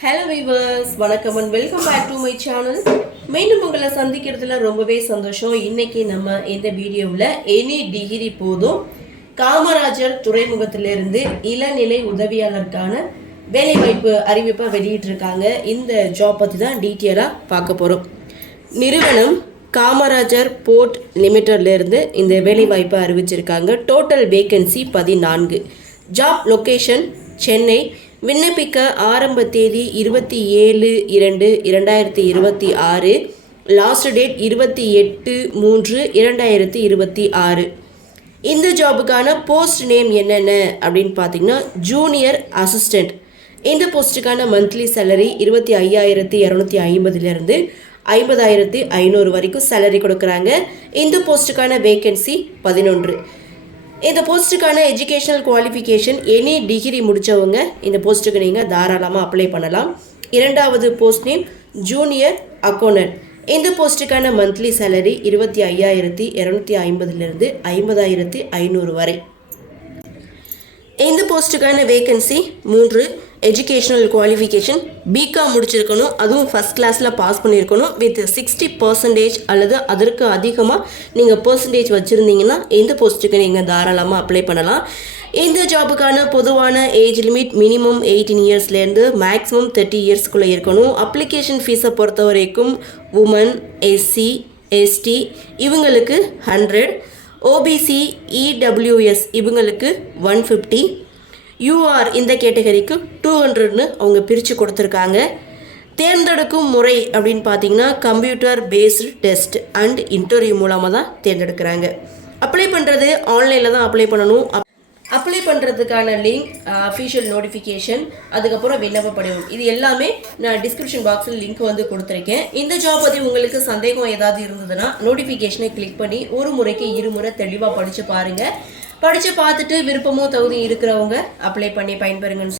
Hello viewers, வணக்கம் and welcome back to my channel. மீண்டும் உங்களை சந்திக்கிறதுல ரொம்பவே சந்தோஷம். இன்னைக்கு நம்ம இந்த வீடியோவில் எனி டிகிரி போதும் காமராஜர் துறைமுகத்திலிருந்து இளநிலை உதவியாளருக்கான வேலைவாய்ப்பு அறிவிப்பை வெளியிட்டிருக்காங்க. இந்த ஜாப் பற்றி தான் டீட்டெயிலாக பார்க்க போகிறோம். நிறுவனம் காமராஜர் போர்ட் லிமிட்டட்லேருந்து இந்த வேலைவாய்ப்பை அறிவிச்சிருக்காங்க. Total vacancy 14. Job location Chennai. விண்ணப்பிக்க ஆரம்ப தேதி 27/2/2026. Last date 28/3/2026. இந்த ஜாபுக்கான போஸ்ட் நேம் என்னென்ன அப்படின்னு பார்த்தீங்கன்னா ஜூனியர் அசிஸ்டண்ட். இந்த போஸ்ட்டுக்கான மந்த்லி சேலரி 25,250 50,500 வரைக்கும் சேலரி கொடுக்குறாங்க. இந்த போஸ்ட்டுக்கான வேக்கன்சி 11. இந்த போஸ்ட்டுக்கான எஜுகேஷனல் குவாலிஃபிகேஷன் எனி டிகிரி முடித்தவங்க இந்த போஸ்ட்டுக்கு நீங்கள் தாராளமாக அப்ளை பண்ணலாம். இரண்டாவது போஸ்ட் நேம் ஜூனியர் அக்கௌண்டன்ட். இந்த போஸ்ட்டுக்கான மந்த்லி சேலரி 25,250 50,500 வரை. இந்த போஸ்ட்டுக்கான வேக்கன்சி 3. எஜுகேஷனல் குவாலிஃபிகேஷன் பிகாம் முடிச்சிருக்கணும், அதுவும் ஃபஸ்ட் கிளாஸில் பாஸ் பண்ணியிருக்கணும் வித் 60% அல்லது அதற்கு அதிகமாக நீங்கள் பர்சன்டேஜ் வச்சுருந்தீங்கன்னா இந்த போஸ்ட்டுக்கு நீங்கள் தாராளமாக அப்ளை பண்ணலாம். இந்த ஜாபுக்கான பொதுவான ஏஜ் லிமிட் மினிமம் 18 இயர்ஸ்லேருந்து மேக்ஸிமம் 30 இயர்ஸ்க்குள்ளே இருக்கணும். அப்ளிகேஷன் ஃபீஸை பொறுத்த வரைக்கும் உமன், எஸ்சி, எஸ்டி இவங்களுக்கு 100, ஓபிசி, இடபிள்யூஎஸ் இவங்களுக்கு 150, யூஆர் இந்த கேட்டகரிக்கு 200ன்னு அவங்க பிரித்து கொடுத்துருக்காங்க. தேர்ந்தெடுக்கும் முறை அப்படின்னு பார்த்தீங்கன்னா computer based test and interview மூலமாக தான் தேர்ந்தெடுக்கிறாங்க. அப்ளை பண்ணுறது ஆன்லைனில் தான் அப்ளை பண்ணணும். அப்ளை பண்ணுறதுக்கான லிங்க், அஃபிஷியல் நோட்டிஃபிகேஷன், அதுக்கப்புறம் விண்ணப்ப படிவம், இது எல்லாமே நான் டிஸ்கிரிப்ஷன் பாக்ஸில் லிங்க் கொடுத்துருக்கேன். இந்த ஜாப் பற்றி உங்களுக்கு சந்தேகம் ஏதாவது இருந்ததுன்னா நோட்டிஃபிகேஷனை கிளிக் பண்ணி ஒரு முறைக்கு 2 முறை தெளிவாக படித்து பாருங்கள். படித்து பார்த்துட்டு விருப்பமும் தகுதி இருக்கிறவங்க அப்ளை பண்ணி பயன்பெறுங்கன்னு